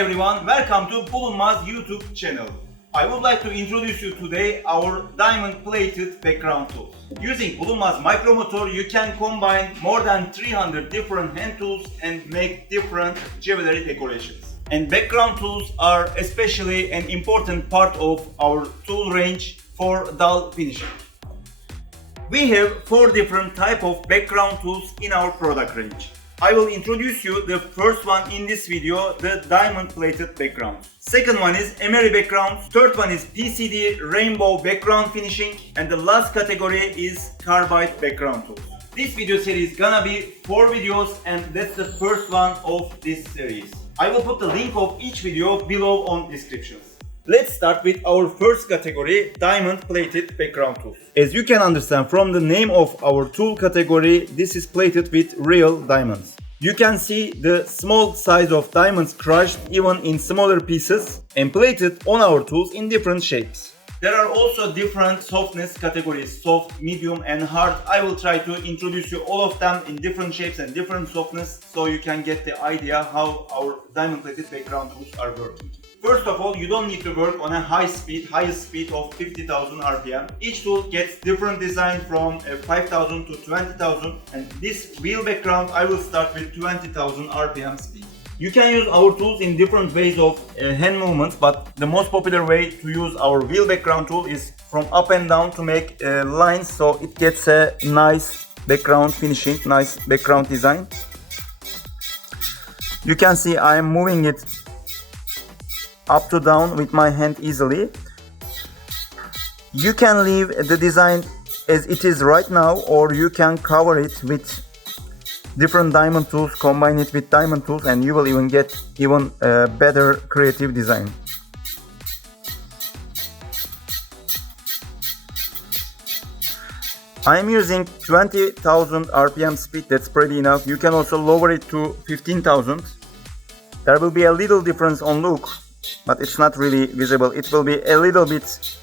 everyone, welcome to Bulunmaz YouTube channel. I would like to introduce you today our diamond plated background tools. Using Bulunmaz micromotor you can combine more than 300 different hand tools and make different jewelry decorations. And background tools are especially an important part of our tool range for dull finishing. We have 4 different types of background tools in our product range. I will introduce you the first one in this video, the diamond plated background. Second one is emery background. Third one is PCD rainbow background finishing. And the last category is carbide background tools. This video series is gonna be 4 videos and that's the first one of this series. I will put the link of each video below on descriptions. Let's start with our first category, diamond plated background tools. As you can understand from the name of our tool category, this is plated with real diamonds. You can see the small size of diamonds crushed even in smaller pieces and plated on our tools in different shapes. There are also different softness categories, soft, medium and hard. I will try to introduce you all of them in different shapes and different softness so you can get the idea how our diamond plated background tools are working. First of all, you don't need to work on a highest speed of 50,000 RPM. Each tool gets different design from 5,000 to 20,000 and this wheel background I will start with 20,000 RPM speed. You can use our tools in different ways of hand movements, but the most popular way to use our wheel background tool is from up and down to make lines so it gets a nice background finishing, nice background design. You can see I am moving it up to down with my hand easily. You can leave the design as it is right now or you can cover it with different diamond tools, combine it with diamond tools and you will even get even a better creative design. I am using 20,000 RPM speed, that's pretty enough. You can also lower it to 15,000. There will be a little difference on look, but it's not really visible. It will be a little bit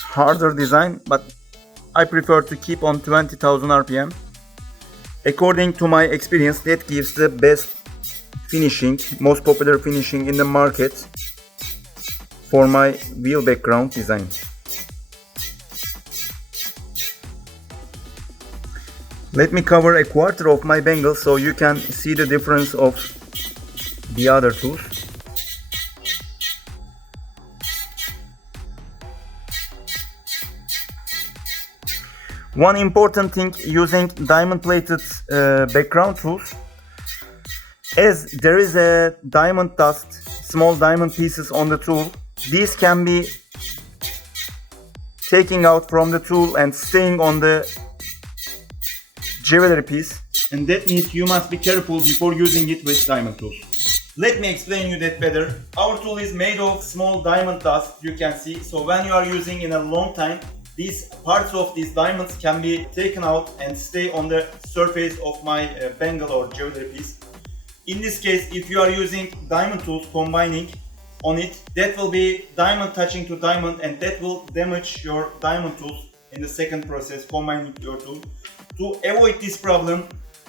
harder design, but I prefer to keep on 20,000 RPM. According to my experience, that gives the best finishing, most popular finishing in the market for my wheel background design. Let me cover a quarter of my bangle so you can see the difference of the other tools. One important thing using diamond plated background tools, as there is a diamond dust, small diamond pieces on the tool, these can be taken out from the tool and staying on the jewelry piece, and that means you must be careful before using it with diamond tools. Let me explain you that better. Our tool is made of small diamond dust, you can see, so when you are using in a long time, these parts of these diamonds can be taken out and stay on the surface of my bangle or jewelry piece. In this case, if you are using diamond tools combining on it, that will be diamond touching to diamond and that will damage your diamond tools in the second process combining your tool. To avoid this problem,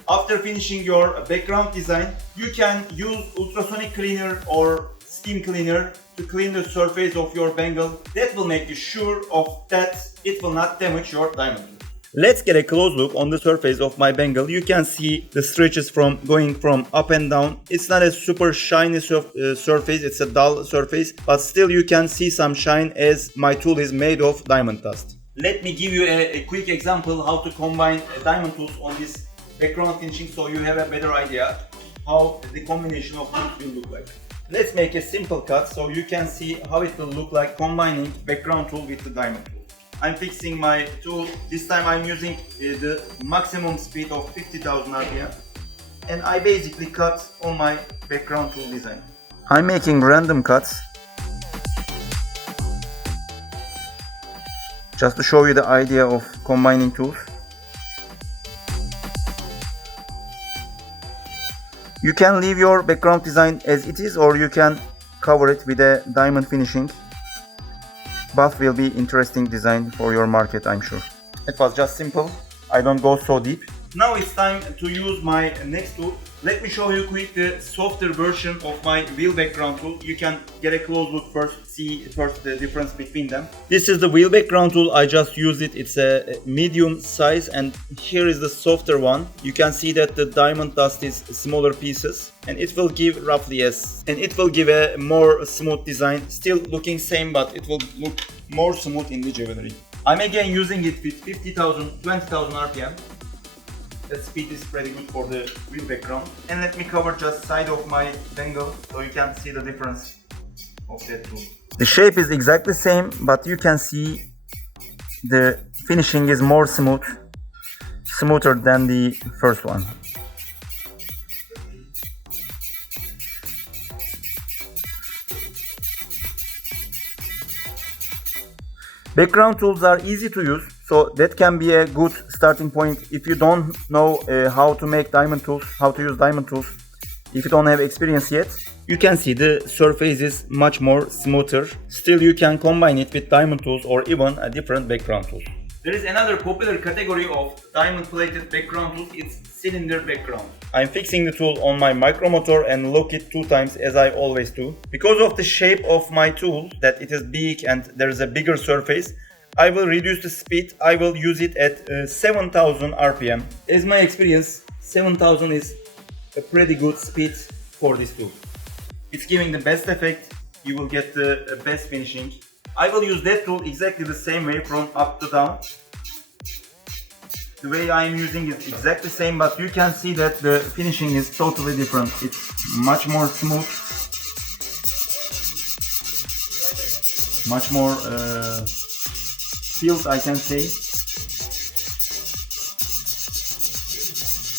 after finishing your background design, you can use ultrasonic cleaner or steam cleaner to clean the surface of your bangle. That will make you sure of that it will not damage your diamond. Let's get a close look on the surface of my bangle. You can see the stretches from going from up and down. It's not a super shiny surface, it's a dull surface, but still you can see some shine as my tool is made of diamond dust. Let me give you a quick example how to combine diamond tools on this background finishing so you have a better idea how the combination of tools will look like. Let's make a simple cut so you can see how it will look like combining background tool with the diamond tool. I'm fixing my tool. This time I'm using the maximum speed of 50,000 RPM and I basically cut on my background tool design. I'm making random cuts just to show you the idea of combining tools. You can leave your background design as it is or you can cover it with a diamond finishing. Both will be interesting design for your market, I'm sure. It was just simple. I don't go so deep. Now it's time to use my next tool, Let me show you quick the softer version of my wheel background tool. You can get a close look first, see first the difference between them. This is the wheel background tool, I just used it. It's a medium size, and here is the softer one. You can see that the diamond dust is smaller pieces, and it will give roughly a more smooth design. Still looking same, but it will look more smooth in the jewelry. I'm again using it with 20,000 RPM. The speed is pretty good for the wheel background. And let me cover just side of my bangle so you can see the difference of that tool. The shape is exactly same, but you can see the finishing is more smoother than the first one. Background tools are easy to use, so that can be a good starting point if you don't know how to make diamond tools, how to use diamond tools. If you don't have experience yet, you can see the surface is much more smoother. Still, you can combine it with diamond tools or even a different background tool. There is another popular category of diamond plated background tools, it's cylinder background. I'm fixing the tool on my micromotor and lock it 2 times as I always do. Because of the shape of my tool, that it is big and there is a bigger surface, I will reduce the speed. I will use it at 7,000 RPM. As my experience, 7,000 is a pretty good speed for this tool. It's giving the best effect, you will get the best finishing. I will use that tool exactly the same way from up to down. The way I am using it is exactly the same, but you can see that the finishing is totally different. It's much more smooth, much more filled, I can say.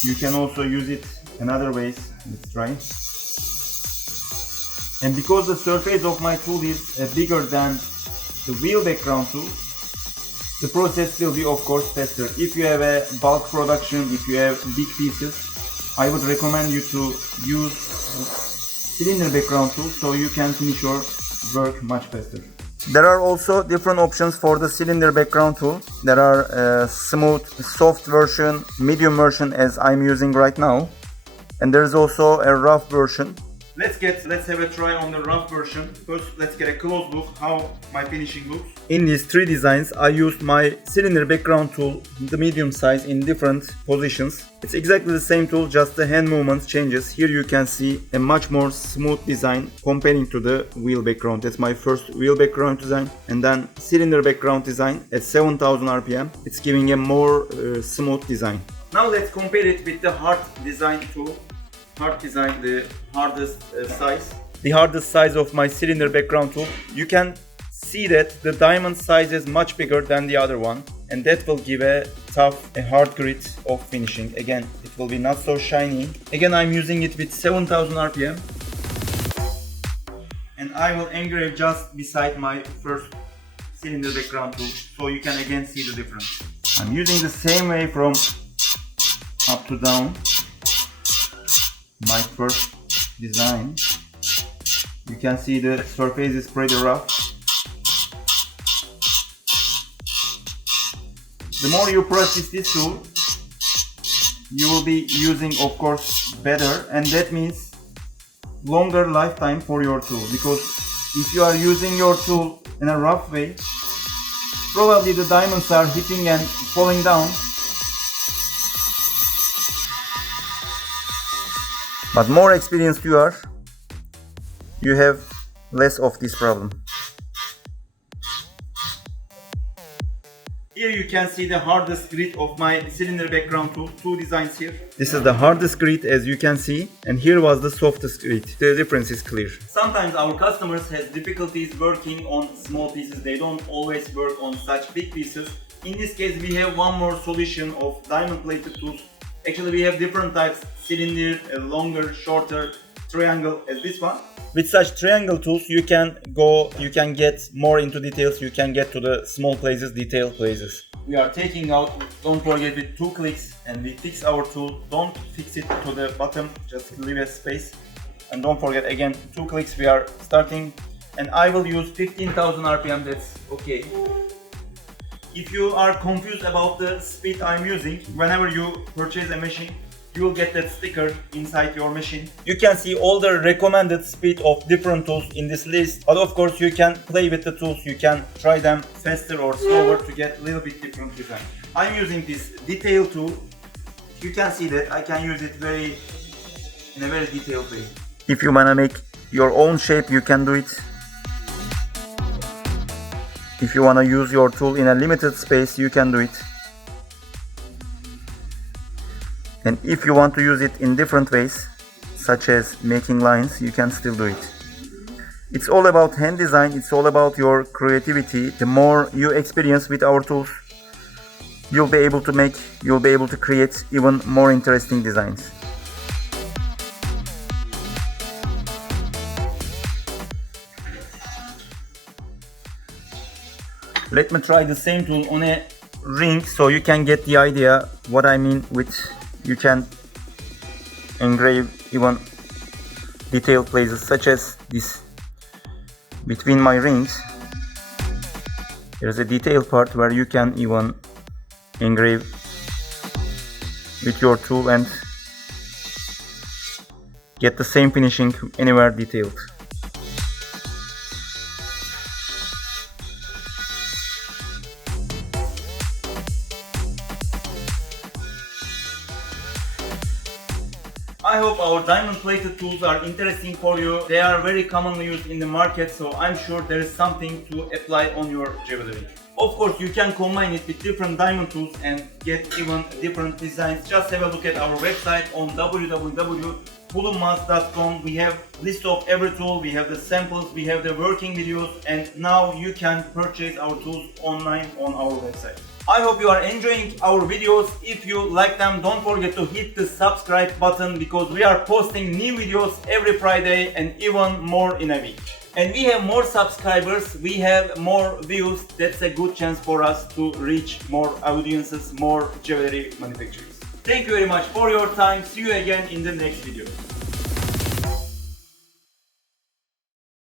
You can also use it another ways. Let's try. And because the surface of my tool is bigger than the wheel background tool, the process will be of course faster. If you have a bulk production, if you have big pieces, I would recommend you to use cylinder background tool so you can finish your work much faster. There are also different options for the cylinder background tool. There are smooth, soft version, medium version as I'm using right now, and there is also a rough version. Let's have a try on the rough version. First, let's get a close look how my finishing looks. In these 3 designs, I used my cylinder background tool, the medium size, in different positions. It's exactly the same tool, just the hand movements changes. Here you can see a much more smooth design comparing to the wheel background. That's my first wheel background design, and then cylinder background design at 7,000 RPM. It's giving a more smooth design. Now let's compare it with the hard design tool. Hard design, the hardest size. The hardest size of my cylinder background tool. You can see that the diamond size is much bigger than the other one, and that will give a tough, a hard grit of finishing. Again, it will be not so shiny. Again, I'm using it with 7,000 RPM. And I will engrave just beside my first cylinder background tool, so you can again see the difference. I'm using the same way from up to down. My first design, you can see the surface is pretty rough. The more you practice this tool, you will be using of course better, and that means longer lifetime for your tool, because if you are using your tool in a rough way, probably the diamonds are hitting and falling down. But more experienced you are, you have less of this problem. Here you can see the hardest grit of my cylinder background tool, 2 designs here. This is the hardest grit as you can see, and here was the softest grit. The difference is clear. Sometimes our customers have difficulties working on small pieces, they don't always work on such big pieces. In this case we have one more solution of diamond plated tools. Actually we have different types, cylinder, longer, shorter, triangle as this one. With such triangle tools you can get more into details, you can get to the small places, detailed places. We are taking out, don't forget, with 2 clicks, and we fix our tool. Don't fix it to the bottom, just leave a space. And don't forget, again, 2 clicks, we are starting. And I will use 15,000 RPM, that's okay. If you are confused about the speed I'm using, whenever you purchase a machine, you will get that sticker inside your machine. You can see all the recommended speed of different tools in this list, but of course you can play with the tools, you can try them faster or slower to get a little bit different design. I'm using this detail tool. You can see that I can use it in a very detailed way. If you wanna make your own shape, you can do it. If you wanna use your tool in a limited space, you can do it. And if you want to use it in different ways, such as making lines, you can still do it. It's all about hand design, it's all about your creativity. The more you experience with our tools, you'll be able to create even more interesting designs. Let me try the same tool on a ring so you can get the idea what I mean with you can engrave even detailed places such as this. Between my rings there's a detail part where you can even engrave with your tool and get the same finishing anywhere detailed. I hope our diamond plated tools are interesting for you. They are very commonly used in the market, so I'm sure there is something to apply on your jewelry. Of course, you can combine it with different diamond tools and get even different designs. Just have a look at our website on www.bulunmaz.com. We have list of every tool, we have the samples, we have the working videos, and now you can purchase our tools online on our website. I hope you are enjoying our videos. If you like them, don't forget to hit the subscribe button because we are posting new videos every Friday and even more in a week. And we have more subscribers, we have more views. That's a good chance for us to reach more audiences, more jewelry manufacturers. Thank you very much for your time. See you again in the next video.